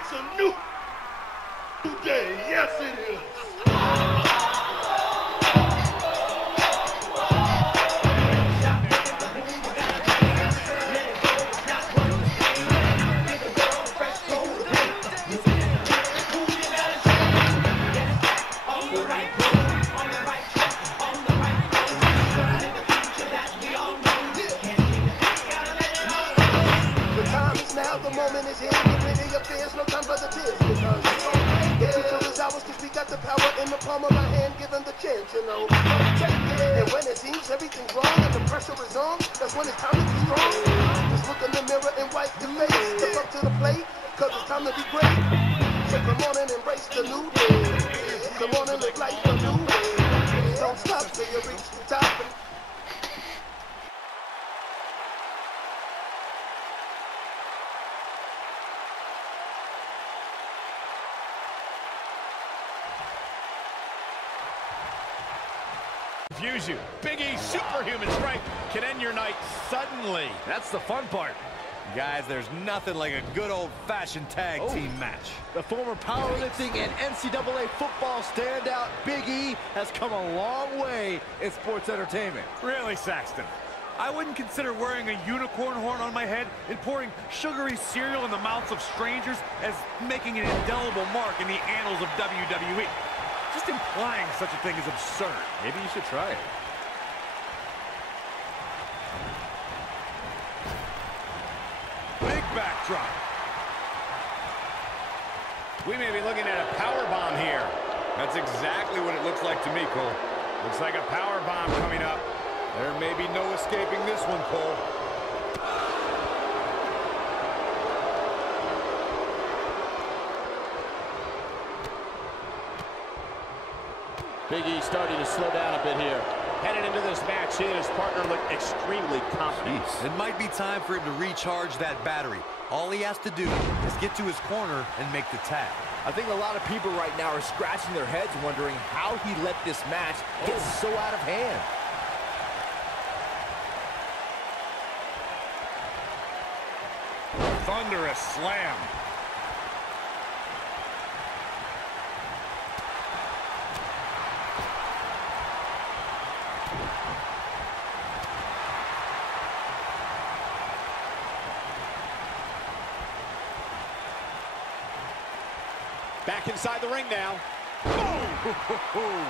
It's a new day. Yes, it is. The moment is here, get rid of your fears, no time for the tears, because the future is ours, cause we got the power in the palm of our hand, given the chance, you know. And when it seems everything's wrong and the pressure is on, that's when it's time to be strong. Just look in the mirror and wipe your face, step up to the plate, cause it's time to be great. So come on and embrace the new day. Come on and live life a new way. Don't stop till you reach the top. Confuse you. Big E's superhuman strength can end your night suddenly. That's the fun part. Guys, there's nothing like a good old-fashioned tag team match. The former powerlifting and NCAA football standout, Big E, has come a long way in sports entertainment. Really, Saxton? I wouldn't consider wearing a unicorn horn on my head and pouring sugary cereal in the mouths of strangers as making an indelible mark in the annals of WWE. Just implying such a thing is absurd. Maybe you should try it. Big backdrop. We may be looking at a power bomb here. That's exactly what it looks like to me, Cole. Looks like a power bomb coming up. There may be no escaping this one, Cole. Big E starting to slow down a bit here. Headed into this match, he and his partner look extremely confident. It might be time for him to recharge that battery. All he has to do is get to his corner and make the tag. I think a lot of people right now are scratching their heads wondering how he let this match get so out of hand. Thunderous slam. Back inside the ring now. Boom!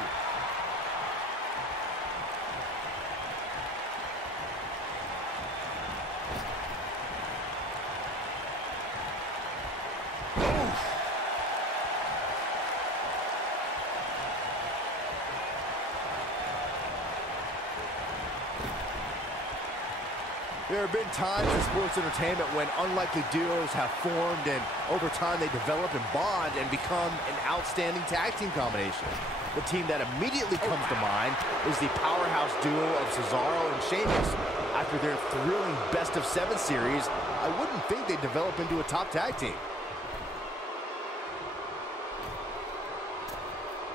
There have been times in sports entertainment when unlikely duos have formed and over time they develop and bond and become an outstanding tag team combination. The team that immediately comes to mind is the powerhouse duo of Cesaro and Sheamus. After their thrilling best-of-7 series, I wouldn't think they'd develop into a top tag team.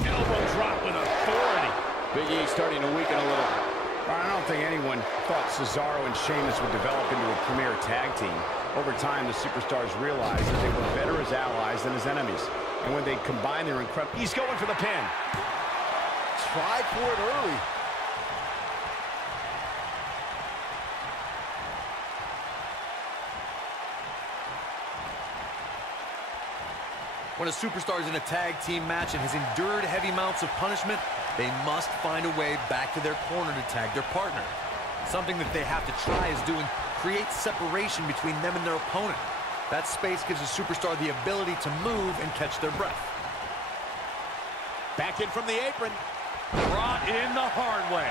Elbow drop with authority. Big E starting to weaken a little. I don't think anyone thought Cesaro and Sheamus would develop into a premier tag team. Over time, the superstars realized that they were better as allies than as enemies. And when they combine their incredible... He's going for the pin. Tried for it early. When a superstar is in a tag team match and has endured heavy amounts of punishment, they must find a way back to their corner to tag their partner. Something that they have to try is doing creates separation between them and their opponent. That space gives a superstar the ability to move and catch their breath. Back in from the apron. Brought in the hard way.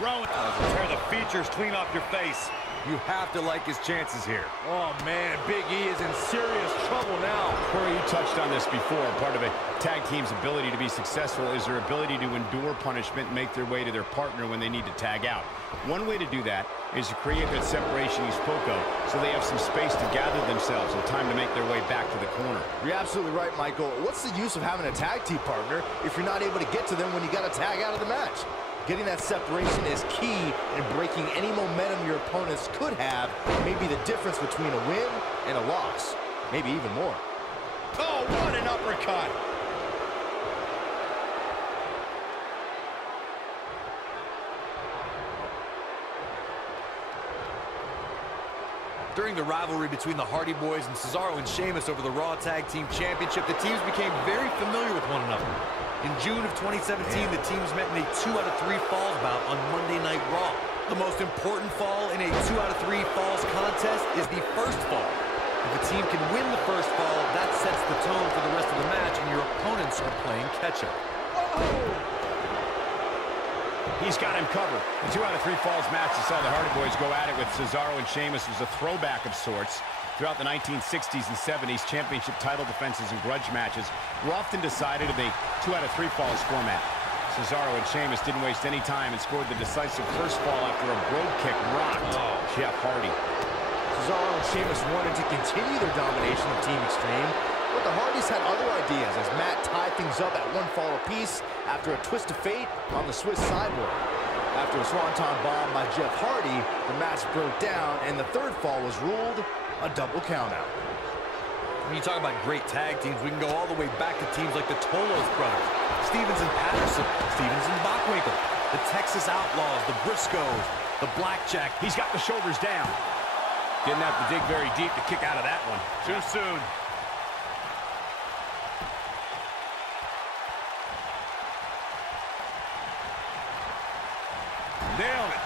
Rowan. Tear the features clean off your face. You have to like his chances here. Oh, man, Big E is in serious trouble now. Corey, you touched on this before. Part of a tag team's ability to be successful is their ability to endure punishment and make their way to their partner when they need to tag out. One way to do that is to create that separation you spoke of, so they have some space to gather themselves and time to make their way back to the corner. You're absolutely right, Michael. What's the use of having a tag team partner if you're not able to get to them when you got to tag out of the match? Getting that separation is key in breaking any momentum your opponents could have. Maybe the difference between a win and a loss. Maybe even more. Oh, what an uppercut. During the rivalry between the Hardy Boys and Cesaro and Sheamus over the Raw Tag Team Championship, the teams became very familiar with one another. In June of 2017, the teams met in a 2 out of 3 falls bout on Monday Night Raw. The most important fall in a 2 out of 3 falls contest is the first fall. If a team can win the first fall, that sets the tone for the rest of the match, and your opponents are playing catch-up. He's got him covered. The 2 out of 3 falls match that saw the Hardy Boys go at it with Cesaro and Sheamus was a throwback of sorts. Throughout the 1960s and 70s, championship title defenses and grudge matches were often decided in a 2 out of 3 falls format. Cesaro and Sheamus didn't waste any time and scored the decisive first fall after a brogue kick rocked Jeff Hardy. Cesaro and Sheamus wanted to continue their domination of Team Extreme, but the Hardys had other ideas as Matt tied things up at 1 fall apiece after a twist of fate on the Swiss sideboard. After a swanton bomb by Jeff Hardy, the match broke down and the third fall was ruled a double countout. When you talk about great tag teams, we can go all the way back to teams like the Tolos brothers, Stevens and Patterson, Stevens and Bockwinkel, the Texas Outlaws, the Briscoes, the Blackjack. He's got the shoulders down. Didn't have to dig very deep to kick out of that one. Too soon. Nailed it.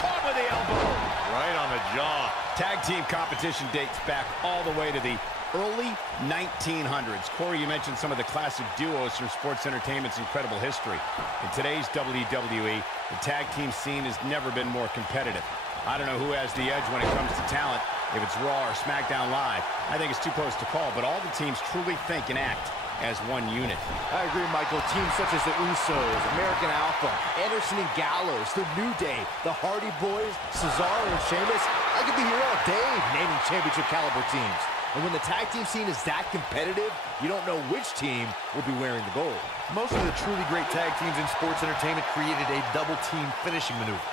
Caught with the elbow. Right on the jaw. Tag team competition dates back all the way to the early 1900s. Corey, you mentioned some of the classic duos from sports entertainment's incredible history. In today's WWE, the tag team scene has never been more competitive. I don't know who has the edge when it comes to talent, if it's Raw or SmackDown Live. I think it's too close to call, but all the teams truly think and act as one unit. I agree, Michael. Teams such as the Usos, American Alpha, Anderson and Gallows, The New Day, the Hardy Boys, Cesaro and Sheamus. I could be here all day naming championship caliber teams. And when the tag team scene is that competitive, you don't know which team will be wearing the gold. Most of the truly great tag teams in sports entertainment created a double team finishing maneuver.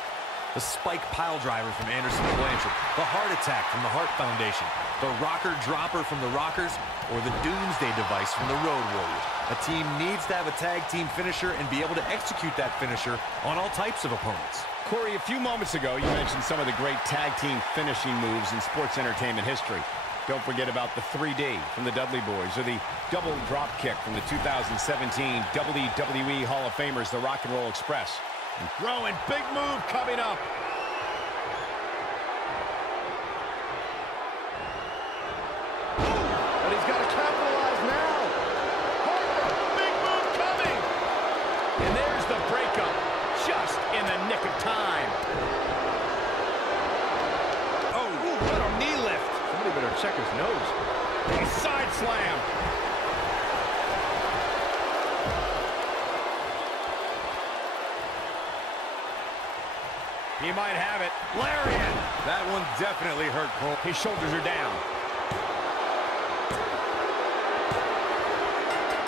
The Spike Pile Driver from Anderson and Blanchard, the Heart Attack from the Hart Foundation, the Rocker Dropper from the Rockers, or the Doomsday Device from the Road Warriors. A team needs to have a tag team finisher and be able to execute that finisher on all types of opponents. Corey, a few moments ago, you mentioned some of the great tag team finishing moves in sports entertainment history. Don't forget about the 3D from the Dudley Boys, or the double drop kick from the 2017 WWE Hall of Famers, the Rock and Roll Express. And throwing, big move coming up. But he's got to capitalize now. Harper, big move coming. And there's the breakup, just in the nick of time. Oh, what a knee lift. Somebody better check his nose. A side slam. He might have it. Lariat. That one definitely hurt Cole. His shoulders are down.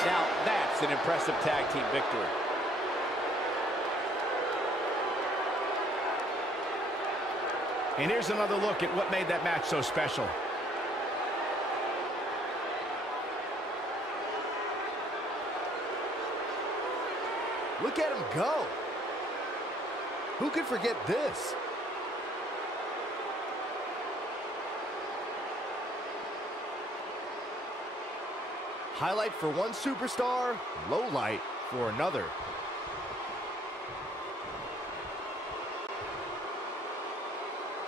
Now, that's an impressive tag team victory. And here's another look at what made that match so special. Look at him go. Who could forget this? Highlight for one superstar, low light for another.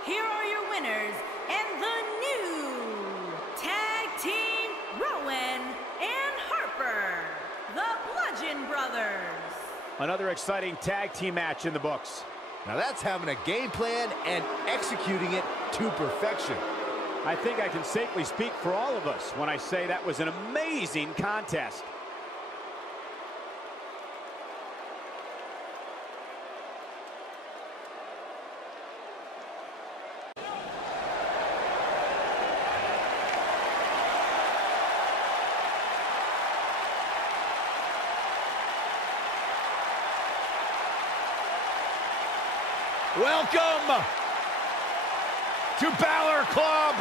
Here are your winners and the new Tag Team Rowan and Harper, the Bludgeon Brothers. Another exciting tag team match in the books. Now that's having a game plan and executing it to perfection. I think I can safely speak for all of us when I say that was an amazing contest. Welcome to Balor Club.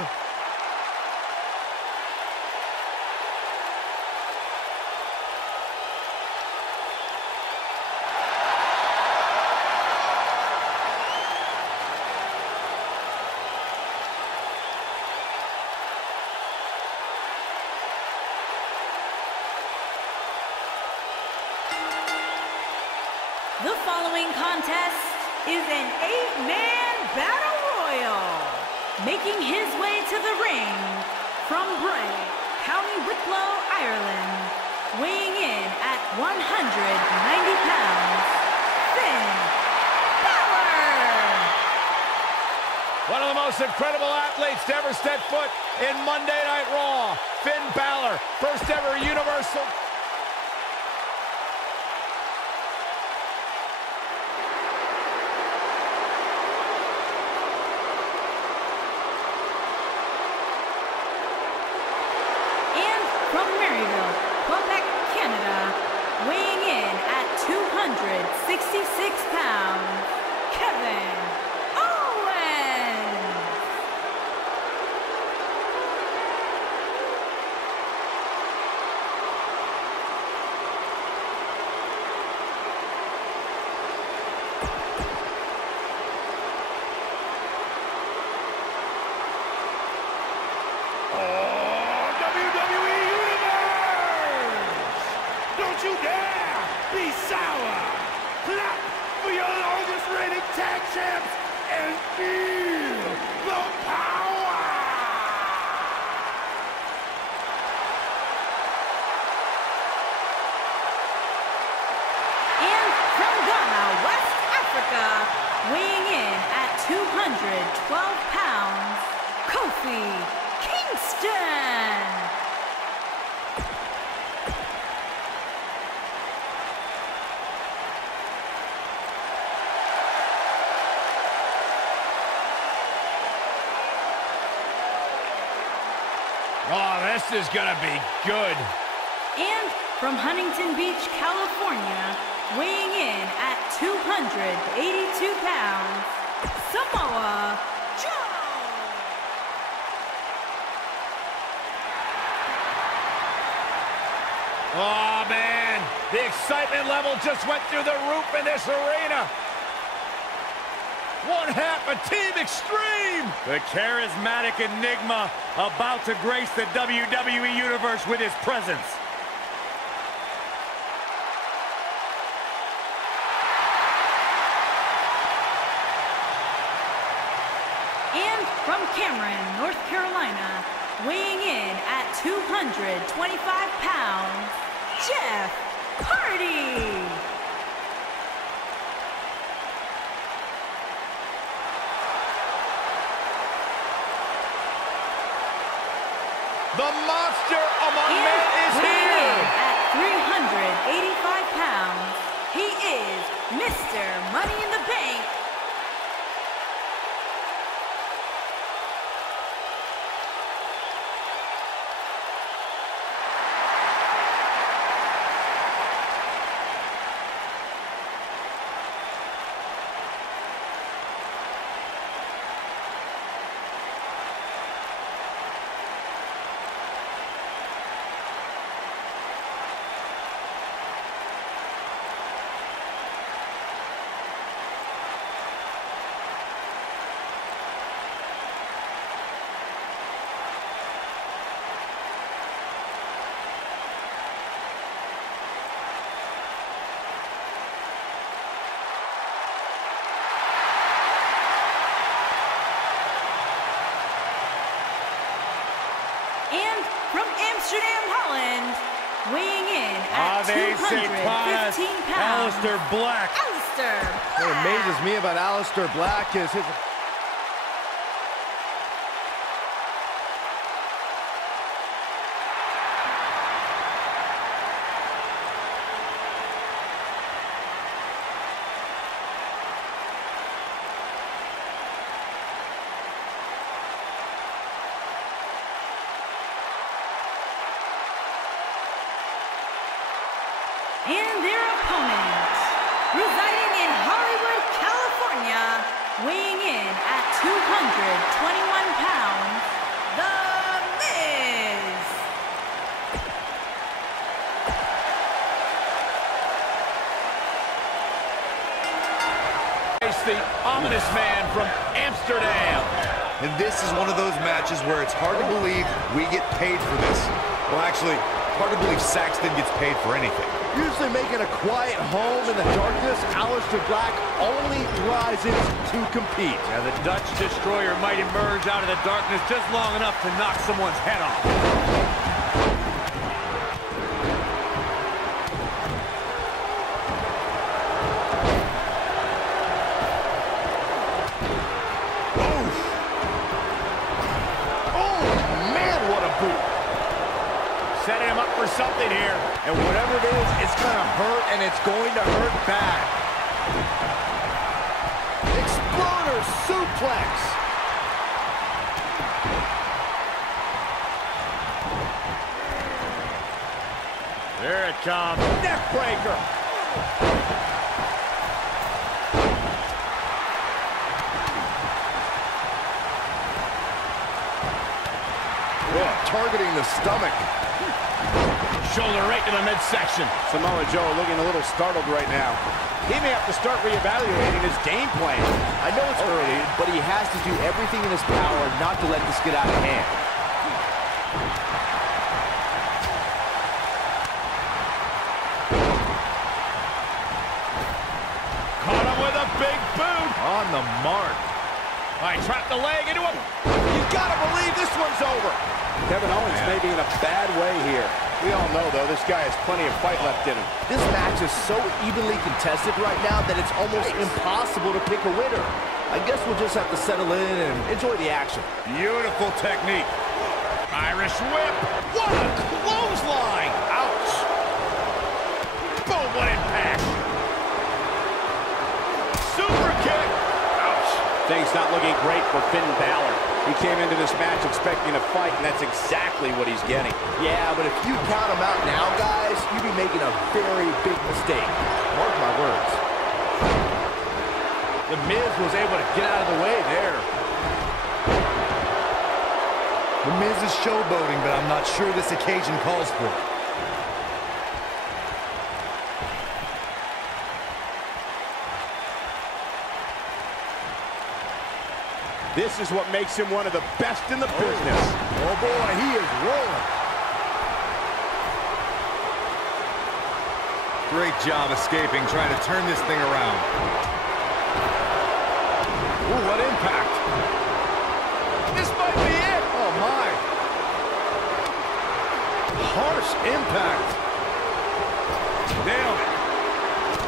The following contest is an 8-man battle royal. Making his way to the ring from Bray, County Wicklow, Ireland, weighing in at 190 pounds, Finn Balor. One of the most incredible athletes to ever step foot in Monday Night Raw, Finn Balor, first ever Universal. From Maryville, Quebec, Canada, weighing in at 266 pounds, Kevin Owens. Don't you dare be sour! Clap for your longest reigning tag champs and feel the power! And from Ghana, West Africa, weighing in at 212 pounds, Kofi Kingston. Oh, this is gonna be good. And from Huntington Beach, California, weighing in at 282 pounds, Samoa Joe. Oh, man, the excitement level just went through the roof in this arena. One half of Team Extreme. The charismatic enigma about to grace the WWE Universe with his presence. And from Cameron, North Carolina, weighing in at 225 pounds, Jeff Hardy. The monster among men is here! At 385 pounds, he is Mr. Money in the Bank. And from Amsterdam, Holland, weighing in at 215 pounds, Aleister Black. Aleister Black. What amazes me about Aleister Black is his... And their opponent, residing in Hollywood, California, weighing in at 221 pounds, The Miz. Face the ominous man from Amsterdam. And this is one of those matches where it's hard to believe we get paid for this. Well, actually, hard to believe Saxton gets paid for anything. Usually making a quiet home in the darkness, Aleister Black only rises to compete. Now the Dutch Destroyer might emerge out of the darkness just long enough to knock someone's head off. Setting him up for something here. And whatever it is, it's going to hurt, and it's going to hurt bad. Exploder suplex. There it comes. Neck breaker. Targeting the stomach. Shoulder right to the midsection. Samoa Joe looking a little startled right now. He may have to start reevaluating his game plan. I know it's early, but he has to do everything in his power not to let this get out of hand. Caught him with a big boot. On the mark. I trapped the leg into him. You gotta believe this one's over. Kevin Owens may be in a bad way here. We all know, though, this guy has plenty of fight left in him. This match is so evenly contested right now that it's almost impossible to pick a winner. I guess we'll just have to settle in and enjoy the action. Beautiful technique. Irish whip. What a clothesline. Ouch. Boom, what impact. Super kick. Ouch. Things not looking great for Finn Balor. He came into this match expecting a fight, and that's exactly what he's getting. Yeah, but if you count him out now, guys, you'd be making a very big mistake. Mark my words. The Miz was able to get out of the way there. The Miz is showboating, but I'm not sure this occasion calls for it. This is what makes him one of the best in the business. Oh boy, he is rolling. Great job escaping, trying to turn this thing around. Ooh, what impact. This might be it. Oh my. Harsh impact. Nailed it.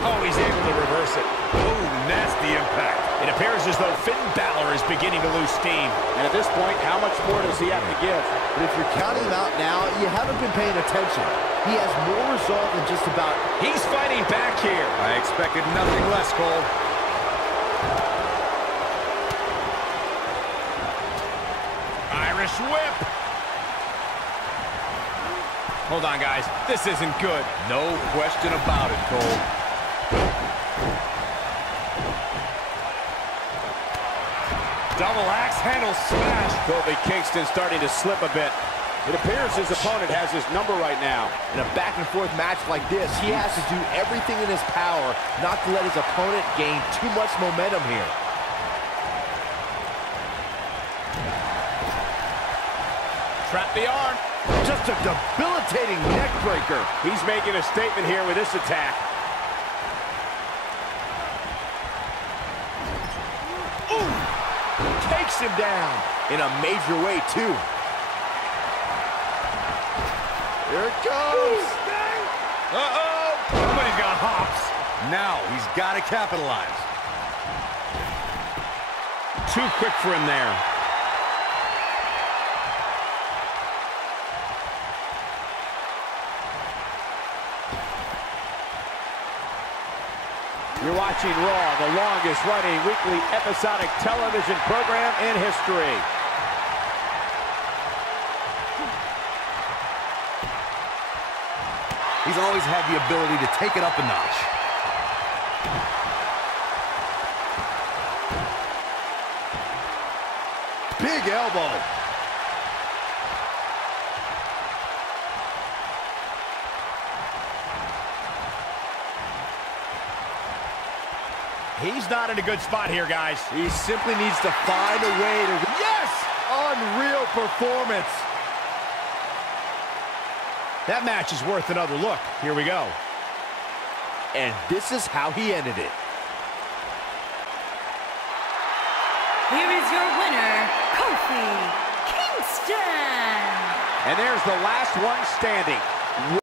Oh, he's able to reverse it. Oh, nasty impact. It appears as though Finn Balor is beginning to lose steam. And at this point, how much more does he have to give? But if you're counting him out now, you haven't been paying attention. He has more resolve than just about... He's fighting back here. I expected nothing less, Cole. Irish whip. Hold on, guys. This isn't good. No question about it, Cole. Double axe handle smash. Kofi Kingston starting to slip a bit. It appears his opponent has his number right now. In a back-and-forth match like this, he has to do everything in his power not to let his opponent gain too much momentum here. Trap the arm. Just a debilitating neck breaker. He's making a statement here with this attack. Ooh! Takes him down in a major way, too. Here it comes. Uh-oh! Somebody's got hops. Now he's got to capitalize. Too quick for him there. You're watching Raw, the longest-running weekly episodic television program in history. He's always had the ability to take it up a notch. big elbow. He's not in a good spot here, guys. He simply needs to find a way to... Yes! Unreal performance. That match is worth another look. Here we go. And this is how he ended it. Here is your winner, Kofi Kingston. And there's the last one standing.